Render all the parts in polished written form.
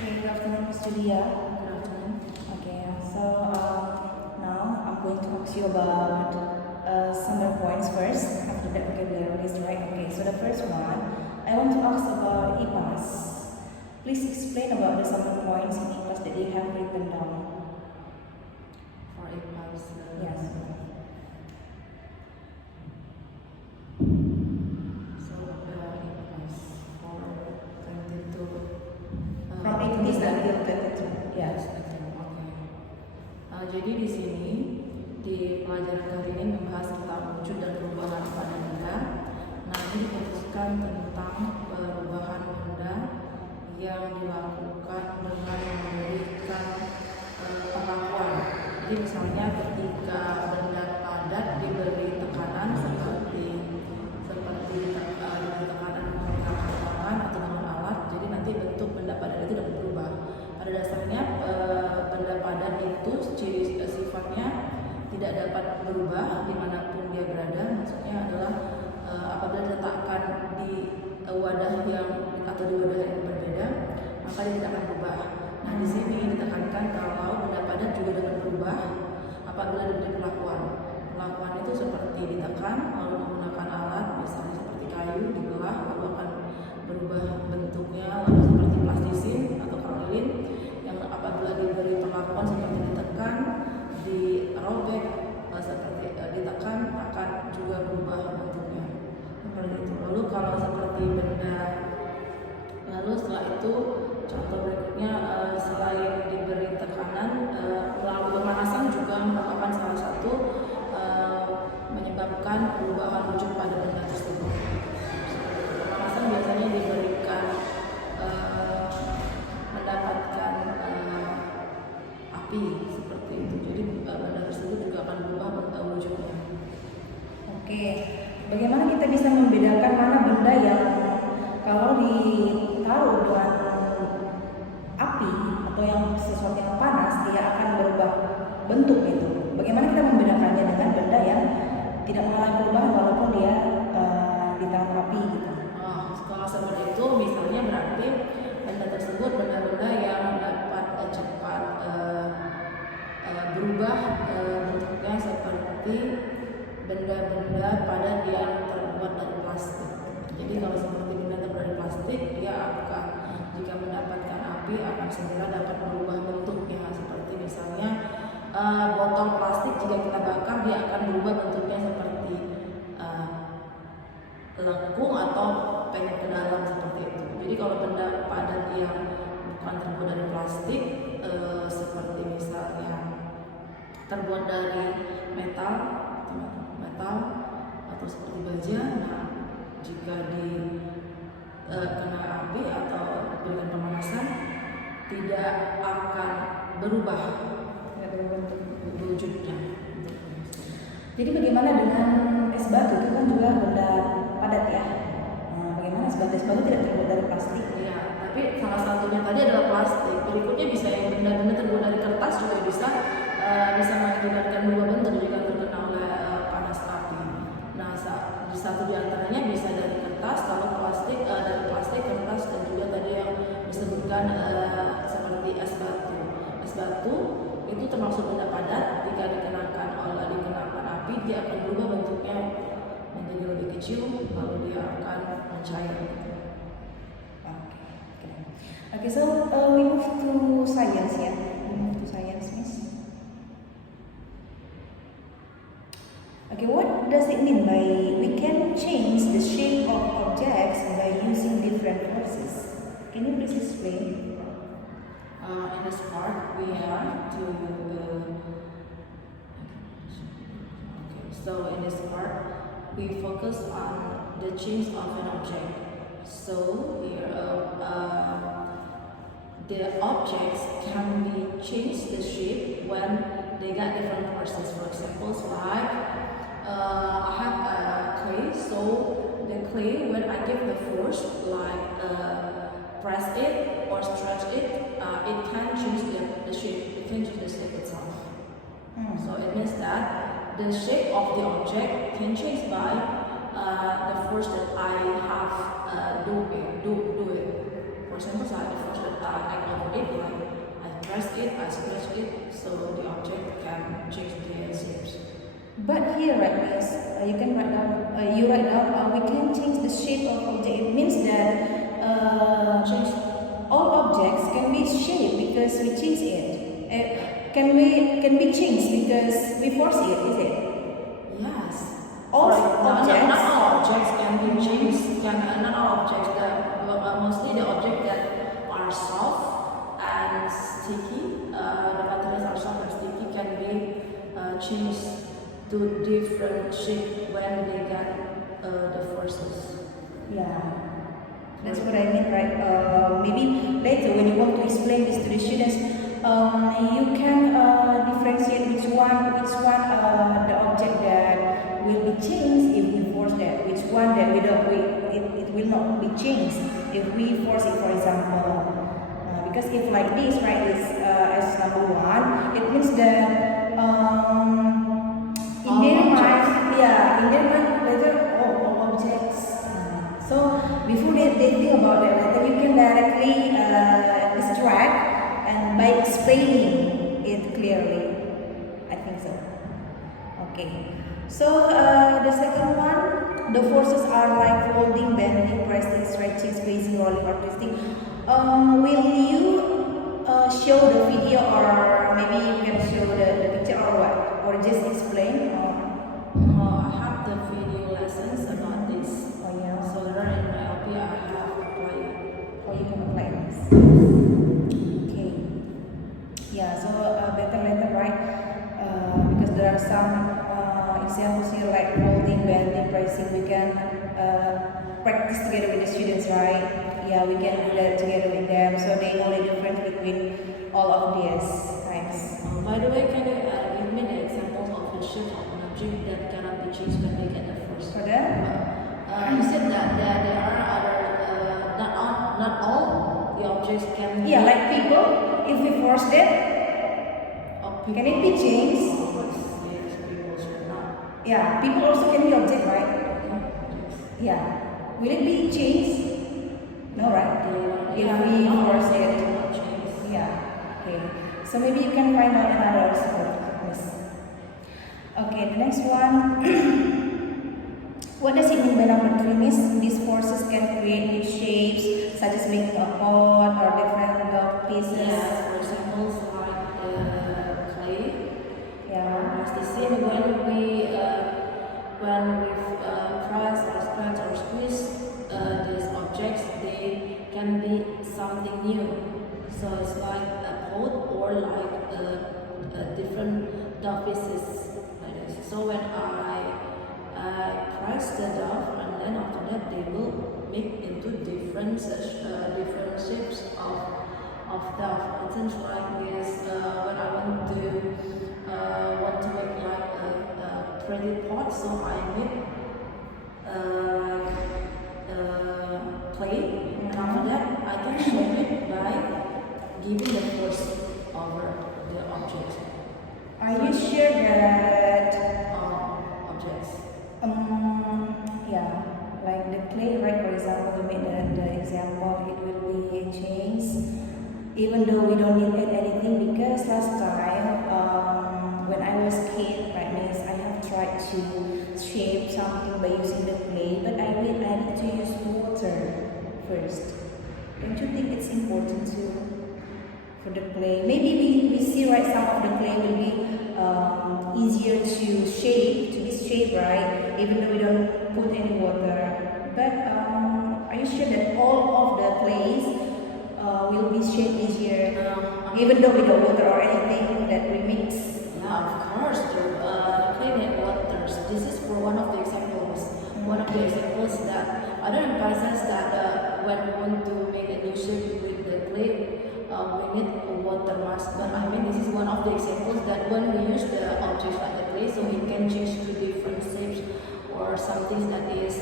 Okay, good afternoon, Ms. Julia. Good afternoon. Okay, now I'm going to ask you about some more points first after the vocabulary list, right? Okay, so the first one, I want to ask about IPAS. Please explain about the summary points in IPAS that you have written down. For IPAS. Yes. So IPAS for 22. From 18 until 22. Yes, oke. Jadi di sini di pelajaran kali ini membahas tentang wujud dan perubahan pada benda. Nah, ini difokuskan tentang perubahan benda yang dilakukan dengan memberikan perlakuan. Jadi misalnya ketika benda padat diberi tekanan seperti diberi tekanan menggunakan tangan atau dengan alat, jadi nanti bentuk benda padat itu dapat berubah. Pada dasarnya benda padat itu ciri sifatnya tidak dapat berubah dimanapun dia berada. Maksudnya adalah apabila diletakkan di wadah yang atau di wadah yang berbeda, maka dia tidak akan berubah. Nah, di sini ditekankan kalau benda padat juga dapat berubah apabila diberi perlakuan. Perlakuan itu seperti ditekan lalu menggunakan alat, misalnya seperti kayu dibelah lalu akan berubah bentuknya, lalu seperti plastisin atau kaolin yang apabila diberi perlakuan seperti ditekan, dirobek, seperti ditekan akan juga berubah bentuknya. Seperti itu. Lalu kalau seperti benda, lalu setelah itu contoh berikutnya selain diberi tekanan, melalui pemanasan juga merupakan salah satu menyebabkan perubahan wujud pada benda tersebut. Pemanasan biasanya diberikan mendapatkan api seperti itu. Jadi benda tersebut juga akan berubah bentuk wujudnya. Oke, bagaimana kita bisa membedakan mana benda yang kalau ditaruh dengan api atau yang sesuatu yang panas dia akan berubah bentuk itu? Bagaimana kita membedakannya dengan benda yang tidak mengalami perubahan walaupun dia ditaruh api gitu? Kalau seperti itu misalnya berarti benda tersebut benda-benda yang dapat cepat berubah bentuknya seperti benda-benda padat yang terbuat dari plastik. Jadi kalau seperti benda terbuat dari plastik, dia akan jika mendapatkan api akan segera dapat berubah bentuknya. Seperti misalnya botol plastik jika kita bakar dia akan berubah bentuknya seperti lengkung atau penyet ke dalam seperti itu. Jadi kalau benda padat yang bukan terbuat dari plastik, seperti misalnya terbuat dari metal atau seperti baja, nah jika kena api atau dengan pemanasan tidak akan berubah wujudnya. Jadi bagaimana dengan es batu? Itu kan juga benda padat ya. Bagaimana es batu? Es batu tidak terbuat dari plastik. Ya, tapi salah satunya tadi adalah plastik. Berikutnya bisa yang benda-benda terbuat dari kertas juga bisa mengakibatkan berubah bentuk jika terkena oleh panas api. Nah, satu di antaranya bisa dari kertas, lalu dari plastik, kertas, dan juga tadi yang disebutkan seperti es batu. Es batu itu termasuk benda padat. Jika dikenakan api, dia akan berubah bentuknya menjadi lebih kecil, lalu dia akan mencair. Okay, so we move to science ya. We move to science, Miss. Okay, what does it mean by we can change the shape of objects by using different forces? Can you please explain? In this part, we have to. So in this part, we focus on the change of an object. So here, the objects can be changed the shape when they got different forces. For example, like I have a clay, so the clay, when I give the force, like press it or stretch it, it can change the shape. It can change the shape itself. So it means that the shape of the object can change by the force that I have do it. For example, so the force that I act over press it, I scratch it, so the object can change their shapes. But here, right, miss, you can write down. You write down. We can change the shape of object. It means that Change. all objects can be shaped because we change it. Can be changed because we force it. Is it? Yes. All objects. Not all objects can be changed. Not all objects. Mostly the objects that are soft and sticky. The materials are soft and sticky can be changed to different shape when they get the forces. Yeah. That's what I mean, right? Maybe later when you want to explain this to the students, you can differentiate which one the object that will be changed if we force that, which one that it will not be changed if we force it, for example. Because if like this, right, is as number one, it means that in their mind, whether all objects. So before they think about that, then you can directly distract and by explaining it clearly. I think so. Okay. So the second one, the forces are like folding, bending, pressing, stretching, squeezing, rolling, or twisting. Will you show the video, or maybe you can show the picture, or what? Or just explain? I have the video lessons about this. Oh yeah. So there in my LP I have applied. Or you can apply this. Okay. Yeah. So better later, right? Because there are some examples here like folding, bending, pressing. We can practice together with the students, right? Yeah, we can do that together with them, so they know the difference between all of these types. By the way, can you give me the examples of the shape of an object that cannot be changed when they get the force? For them, You said that there are other, not all the objects can be. yeah, like people, if we force them, can it be changed? Yes, people should not. Yeah, people also can be object, right? Objects. Yeah. Will it be changed? No, right? If Yeah, we not all force it. cannot change. Yeah. Okay. So maybe you can find out another sport. Yes. Okay. The next one. What does it mean by number 3, miss? These forces can create new shapes, such as making a pot or different pieces. Yeah, for example, like clay. Yeah. Plasticine, when we press or scratch or squeeze these objects, they can be something new. So it's like a pot or like a different dough pieces like this. So when I press the dough, and then after that they will make into different shapes of dough. It seems like this when I want to make like a pretty pot, so I need clay, and after that I can shape it by giving the force over the object. Are you sure that Objects. yeah, like the clay, right? For example, we made the example, it will be changed, even though we don't need anything, because last time, when I was kid, right, miss, I have tried to shape something by using the clay, but I need to use water first. Don't you think it's important for the clay? Maybe we see, right, some of the clay will be easier to be shaped, right, even though we don't put any water. But are you sure that all of the clays will be shaped easier, even though without water or anything that we mix? Yeah, of course. The clay and waters. This is for one of the examples. One of the examples that other emphasize that when we want to make a new shape with the clay, we need a water mask. But I mean, this is one of the examples that when we use the objects like the clay, so it can change to different shapes or something that is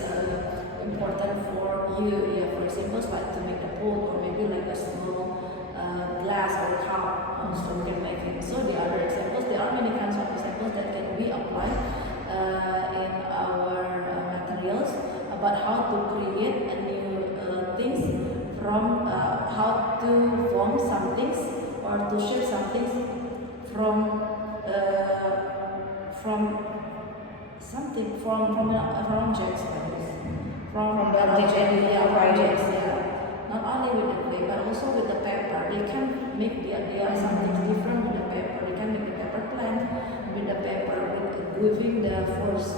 important for you. Yeah, for example, like to make a pot or maybe like a small glass or cup, so we can make it. So the other examples, there are many kinds of examples that can be applied in our materials about how to create a new things from how to form some things or to share something from from something from objects like this. From the object and the objects, object. yeah. Not only with the clay but also with the paper. They can make something different with the paper. They can make the paper plant with the paper with the force,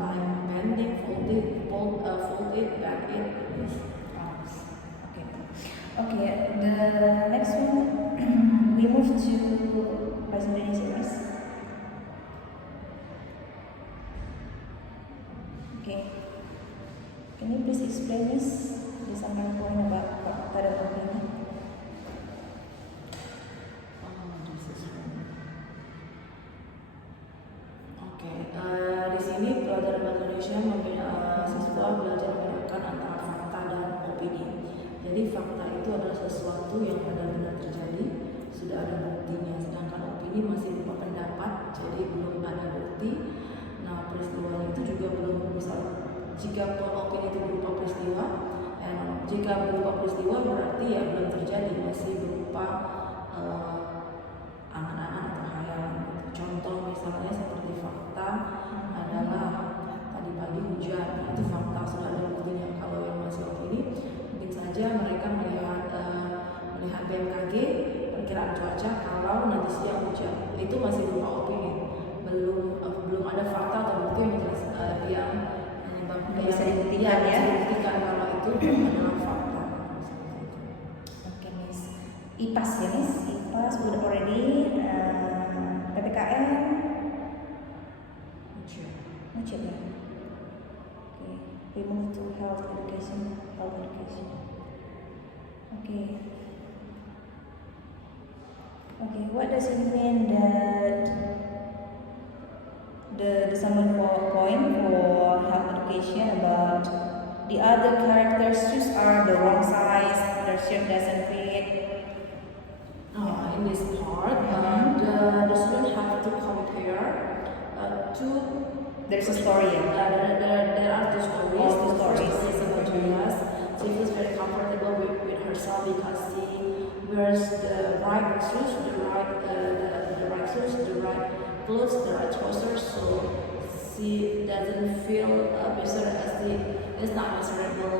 like bending, fold it, bend it. Yes. Okay. Okay. The next one, we move to Bahasa Indonesia, Miss. Okay. Can you please explain, Miss, the summary point about fakta dan opini? Oke, di sini pelajaran bahasa Indonesia siswa belajar membedakan antara fakta dan opini. Jadi fakta itu adalah sesuatu yang benar-benar terjadi, sudah ada buktinya. Sedangkan opini masih berupa pendapat, jadi belum ada bukti. Nah, peristiwanya itu juga belum bisa. Jika opini itu berupa peristiwa, jika berupa peristiwa berarti ya belum terjadi, masih berupa angan-angan atau hayalan. Contoh misalnya seperti fakta adalah tadi pagi hujan, itu fakta sudah ada buktinya. Kalau yang masih opini, mungkin saja mereka melihat BMKG perkiraan cuaca kalau nanti siang hujan, itu masih berupa opini, belum ada fakta atau bukti yang menjelaskan yang Bisa dibuktikan, ya? Bisa dibuktikan kalau itu adalah fakta. Okay, Miss. IPAS ya, Miss. IPAS udah already. PPKN Ucap ya. Okay. We move to health education. Okay. Okay. What does it mean that the summary point for health education about the other characters' shoes are the wrong size, their shirt doesn't fit? In this part, the student have to compare two. There's a story. There are two stories. Oh, two The first stories. story is about Julius. She feels very comfortable with herself because she wears the right shoes, the right shoes, the right clothes, the right trousers, so she doesn't feel is not miserable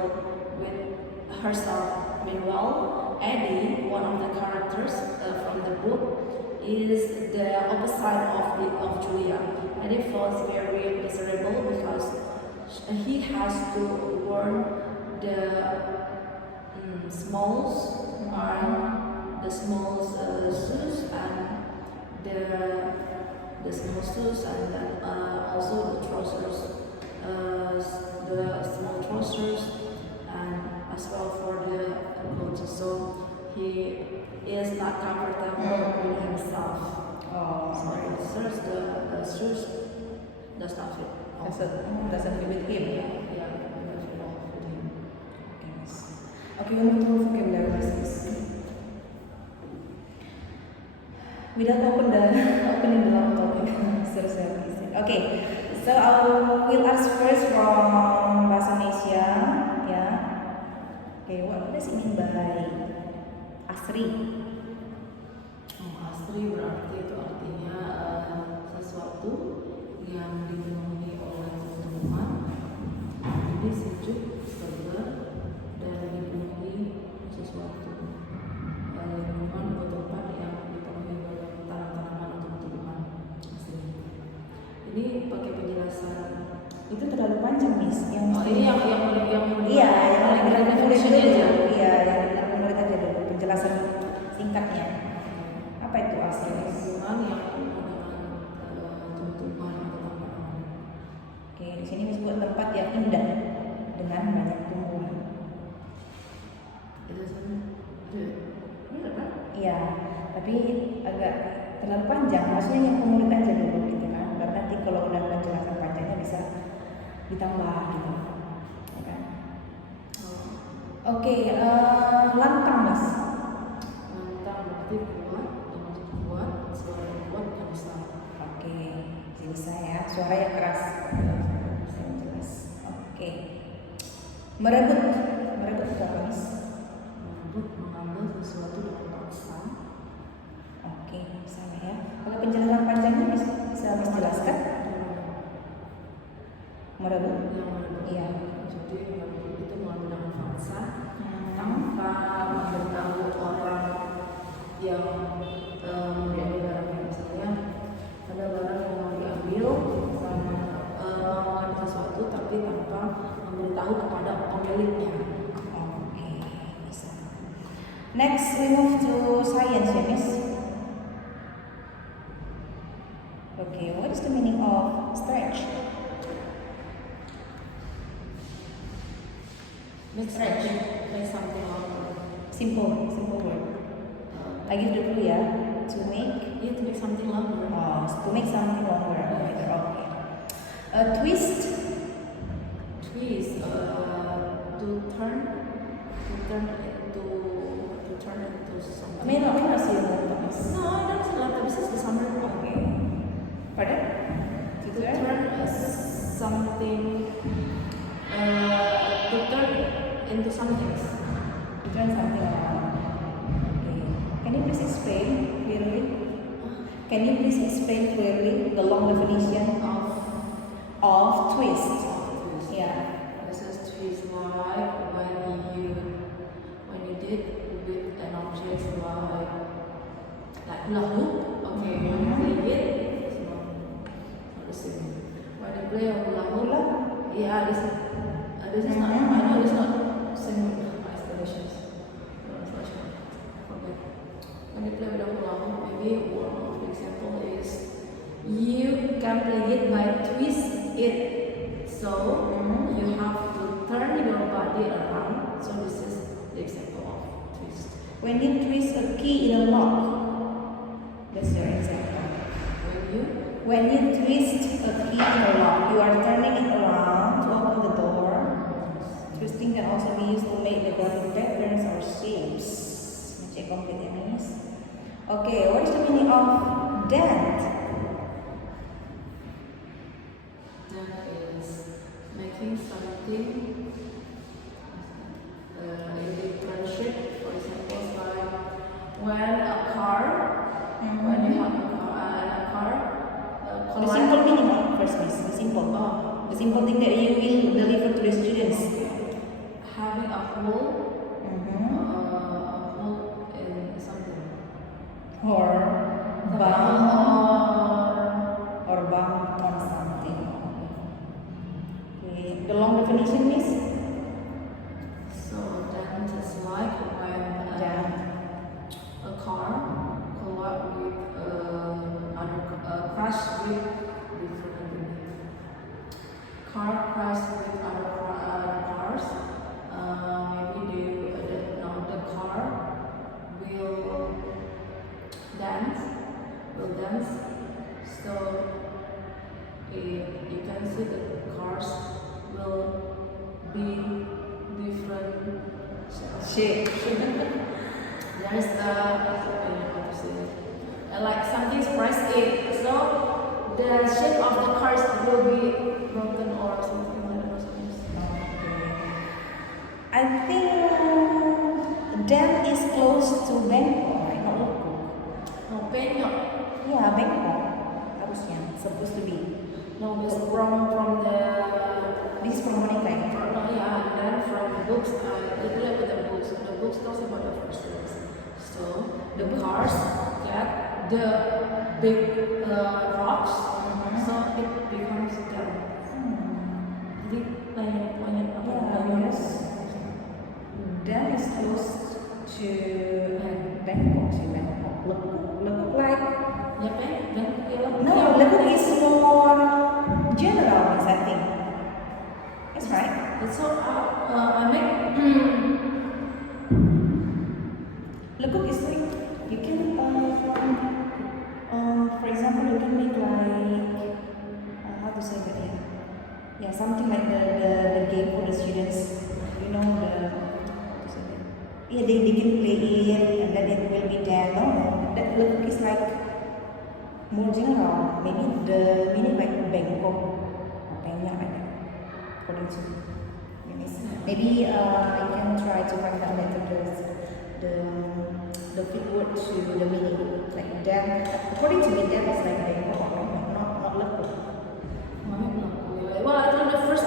with herself. Meanwhile, Eddie, one of the characters from the book, is the opposite of Julia. Eddie feels very miserable because he has to wear the smalls shoes and the small shoes and then also the trousers, the small trousers, and as well for the coat. So he is not comfortable with himself. Oh, So the shoes does not fit. doesn't fit with him. Yeah, doesn't fit with him. Okay, Miss. Okay, we move to vocabulary business. Without opening the long topic. Okay, so we'll ask first from Bahasa Indonesia. Yeah. Okay, what does it mean by asri? Asri berarti itu artinya sesuatu yang dipenuhi oleh teman-teman, jadi sejuk, segar, dan dipenuhi sesuatu lingkungan atau tempat yang dipenuhi oleh tanaman-tanaman atau tumbuhan asri. Ini pakai penjelasan. Itu terlalu panjang, Miss. Ini yang iya, yang definition aja. Iya, yang menulis aja dulu penjelasan singkatnya. Apa itu asri? Lingkungan yang penuh dengan tumbuhan atau tanaman. Oke, di sini disebut tempat yang indah dengan banyak tumbuhan. Benar kan? Iya, tapi agak terlalu panjang. Maksudnya yang penulis aja dulu gitu kan. Karena nanti kalau udah penjelasan panjangnya bisa ditambah gitu. Ya kan? Oke, lantang, Mas. Lantang berarti kuat, suara yang kuat dan besar. Oke, bisa ya. Suara yang keras. Bisa jelas. Oke. Merebut itu apa, Mas? Merebut, mengambil sesuatu dengan paksa merebut. yang merebut. Iya. Jadi merebut itu mengambil dengan paksa Hmm. tanpa memberitahu orang yang mengambil barangnya. Misalnya ada barang yang mau diambil sama mau mengambil sesuatu tapi tanpa memberitahu kepada pemiliknya. Okay, bisa. Next, we move to science, ya, Miss. Okay, what is the meaning of stretch? Make something longer. Simple word. I give the clue, ya. To make, Yeah, to make something longer. to make something longer. Okay. Twist. Twist. To turn into something. May not see the word. No, I don't see like this is the summary. Okay. Pardon? To turn something. To turn into something. To turn something around. Okay. Can you please explain clearly? Can you please explain clearly the long definition of twist? Yeah. This is twist like when you did with an object like hula hoop. Okay, when you play it, it's not the same. When you play a hula hoop, yeah, this is not. I know it's not same with my explanations. Okay. When you play with a hula hoop, maybe one of the example is you can play it by twist it. So you have to turn your body around. So this is the example of twist. When you twist a key in a lock, that's your example. When you twist a key in a lock, you are turning it around to open the door. Twisting can also be used to make the different patterns or shapes. Let me check complete image. Okay, what is the meaning of dent? That is making something in different shape. For example, like when a car, when you have a car, The simple meaning of first, Miss. The simple thing that you will deliver to the students. having a hole in something. Or bump Or bump on something. Okay. The long definition is so then it's like when a car collide with crash with different car crash with other cars. Maybe the car will dance. So you can see the cars will be different shape. There is the like something surprise it. So the shape of the cars will be broken or something like that. I think dam is close to Bangkok, right? Not Lombok. No, Penyok. Yeah, Bangkok. Harusnya supposed to be. No, it's from the. This is from Boneka. No, yeah, and then from the books, I look at the books. The books talks about the first things. So the cars get the big rocks, so it becomes dam. Jadi banyak apa? Yes. Dam is close to Bangkok. Lekuk like. Ya kan? No, Lekuk is more general, I think. That's right. So I make. Lekuk is like you can for example, you can make like how to say that? Yeah, something like the game for the students. You know the how to say that? Yeah, they can play it and then it will be there. No, that Lekuk is like more general. Maybe the meaning like Bangkok, Penyok like that. According to maybe I can try to find out later the fit word to the meaning like dam. According to me, dam is like Bangkok, not Lekuk. Well, I thought the first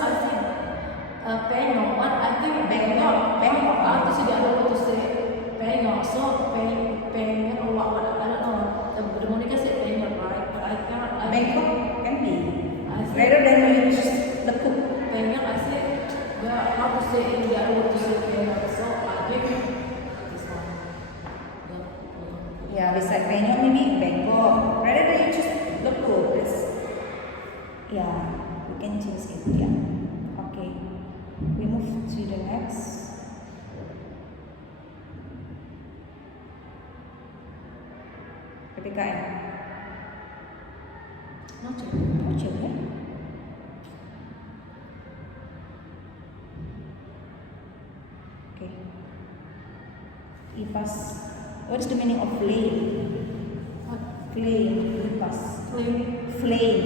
Yeah, beside Penyok maybe Bangkok. Rather than you choose Lepuk, yeah, we can choose it. Yeah. Okay. We move to the next. PPKM. Macam ya? Okay. IPAS. What is the meaning of flame? What? Flame. IPAS. Flame. Flame.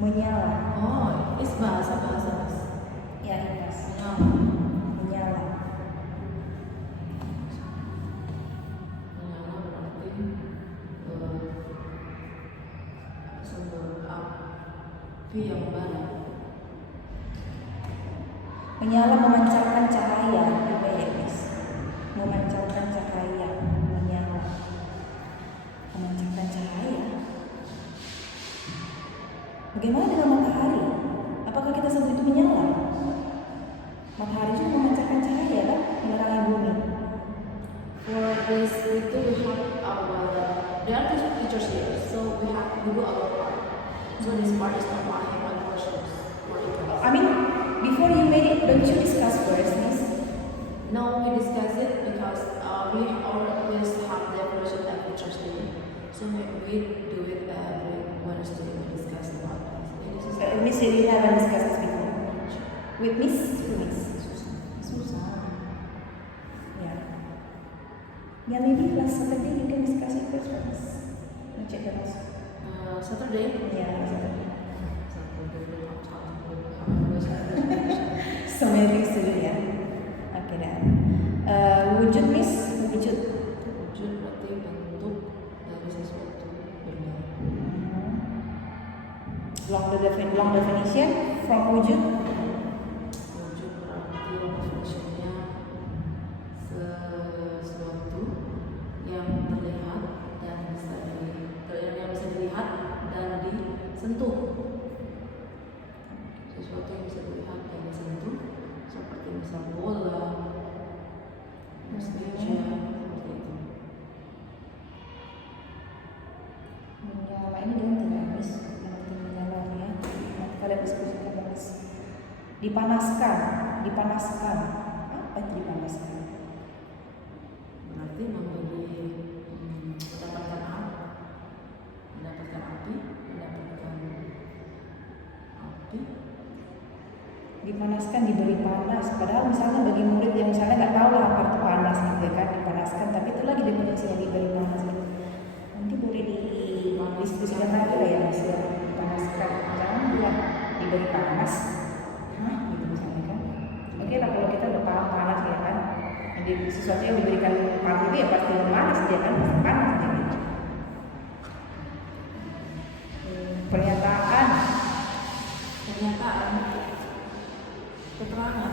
Menyala. Oh, it's bahasa Mas. Ya, IPAS. Menyala. Menyala. Menyala berarti sumber api yang membara. Menyala memancarkan cahaya. Apa ya, guys? Memancarkan cahaya. Menyala. Memancarkan cahaya. Bagaimana dengan matahari? Apakah kita sebut itu menyala? Matahari juga memancarkan cahaya kan? Menerangi bumi. For this, itu we have our there are two teachers here, so we do our part. So this part is not one portion. I mean, before you made it, don't you discuss first, Miss? No, we discuss it because we always have definition every Thursday. So we do it every Wednesday. We discuss about this. Miss, you haven't discussed this before. With Miss? Miss. Susah. Yeah. Yeah, maybe last Saturday you can discuss it first, Miss. Check it out. Saturday. Yeah, Saturday. Saturday. So many things to do ya. Oke dah. Wujud Miss, wujud. Wujud berarti bentuk dari sesuatu benda. Long definition from wujud. Wujud berarti definisinya sesuatu yang terlihat dan bisa dilihat dan disentuh. Sesuatu yang bisa dilihat dan disentuh, seperti misal bola, meja, seperti itu. Menyala ini ganti ya Miss. Ganti menyala ya. Nanti kalian diskusikan Miss. Dipanaskan. Apa itu dipanaskan? Berarti mendapatkan api. Dipanaskan, diberi panas. Padahal misalnya bagi murid yang misalnya nggak tahu apa itu panas gitu ya kan, dipanaskan. Tapi itu lagi definisinya diberi panas gitu. Nanti boleh didiskusikan lagi lah ya Miss ya. Dipanaskan, jangan bilang diberi panas. Hah? Gitu misalnya kan. Oke lah kalau kita udah paham panas ya kan. Jadi sesuatu yang diberikan panas itu ya pasti panas dia kan, pasti panas dia gitu. Pernyataan. Keterangan,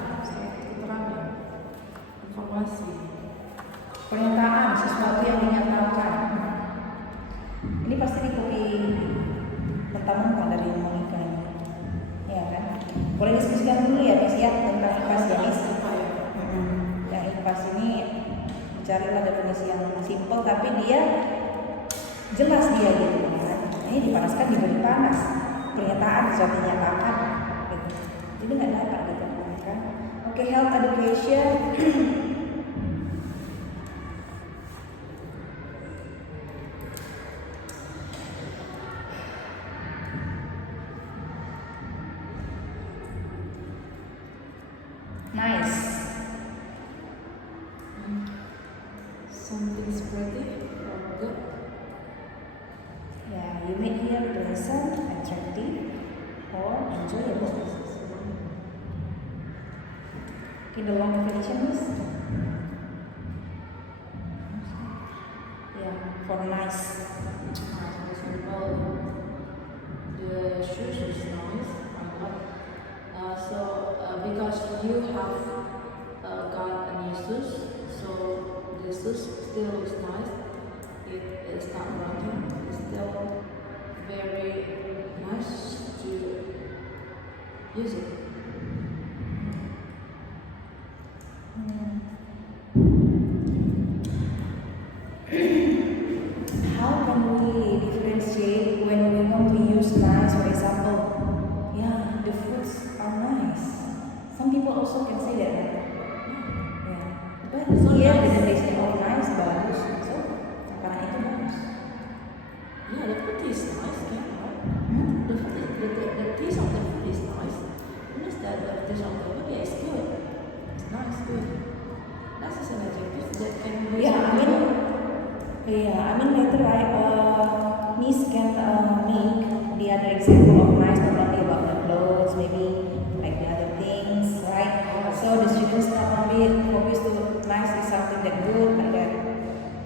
informasi. Pernyataan, sesuatu yang dinyatakan. Ini pasti dikopi mentah-mentah dari Monica ini. Ya kan? Boleh diskusikan dulu ya Miss ya tentang IPAS ya Miss. Yang IPAS ini carilah definisi yang simpel tapi dia jelas dia gitu kan. Ini dipanaskan, diberi panas. Pernyataan sesuatu yang dinyatakan gitu. Jadi nggak dapat gitu kan. Oke, health education. Nice. Something pretty or good. Yeah, you make here pleasant, attractive, or enjoyable. Okay, the long definition is yeah, for nice. For example, the shoes is nice. Because you have got a new shoes, so the shoes still is nice. It is not rotten. It's still very nice to use it. that can be Yeah, I mean later Miss can make the other example of nice not only about the clothes, maybe like the other things, right? So the students not only focus to nice is something that good, but that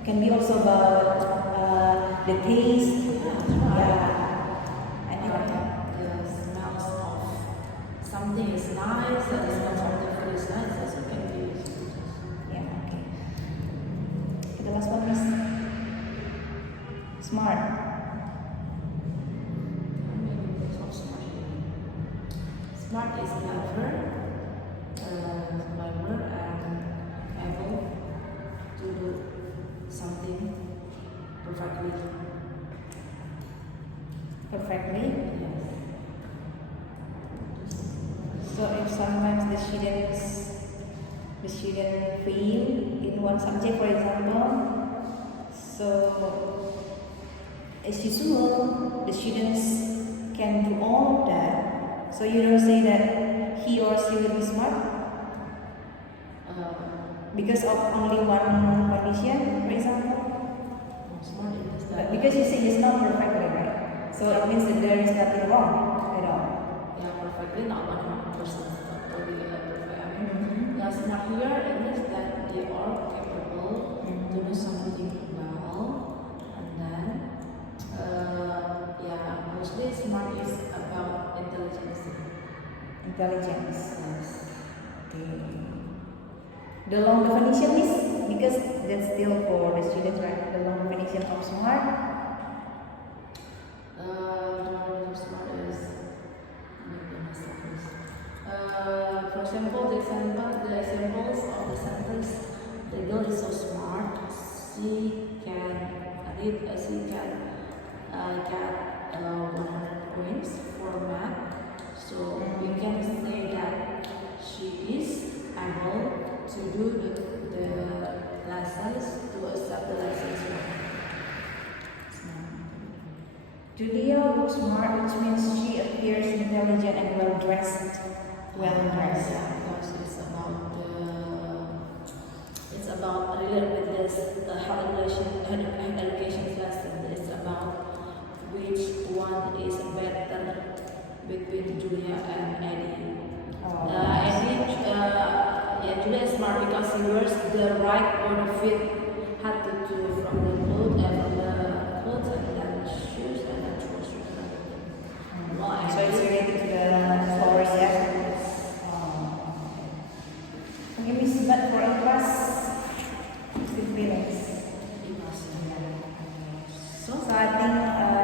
can be also about the taste. Yeah, and the smells of something is nice, and the smells of the food is nice, also can be used. yeah, okay. The last one is smart. Smart is clever, and able to do something perfectly. Perfectly. Yes. So if sometimes the student fail in one subject, for example, so as usual, the students can do all of that. So you don't say that he or she will be smart because of only one condition, for example. Smart is But that because you say it's not perfectly right, so it means that there is nothing wrong at all. yeah, perfectly not 100% totally perfect. I mean, Mhm. yeah, smart here it means that they are capable to do something well, and then yeah, mostly smart is about intelligence. Intelligence. Yes. Okay. The long definition is because that's still for the students, right? The long definition of smart. Tomorrow smart is for example, the examples of the sentence, the girl is so smart, she can read, she can get 100 points for math. So we can say that she is able to do the lessons, to accept the lessons well. Julia looks smart, which means she appears intelligent and well dressed. Well dressed. Yeah, because it's about related with this health education lesson. It's about which one is better between Julia and Eddie. Julia is smart because she wears the right or the fit hat to from the clothes and then shoes and then shoes and everything. Well, So it's related to the story, yeah. Okay, Miss, but for a class, still feelings. So I think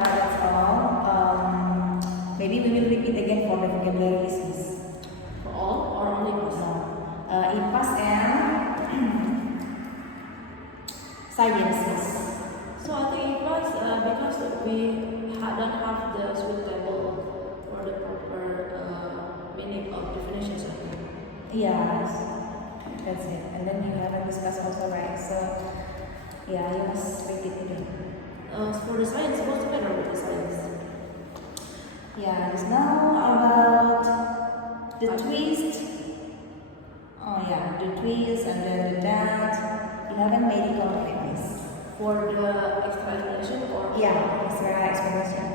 that's all. Maybe we will repeat again for the vocabulary business. For all or only person? IPAS and sciences. So I think it was because we don't have the suitable for the proper meaning of definitions. I think. Yes, that's it. And then you haven't discussed also, right? So yeah, you must repeat again. For the science, what's better with the science? Yeah, it's now about the twist. Oh yeah, the twist and then the that. 11 medical fitness. For the extra explanation or Yeah, extra explanation.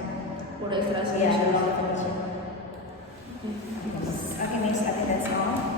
for the extra Yeah, explanation. explanation. Okay, Miss, I think that's all.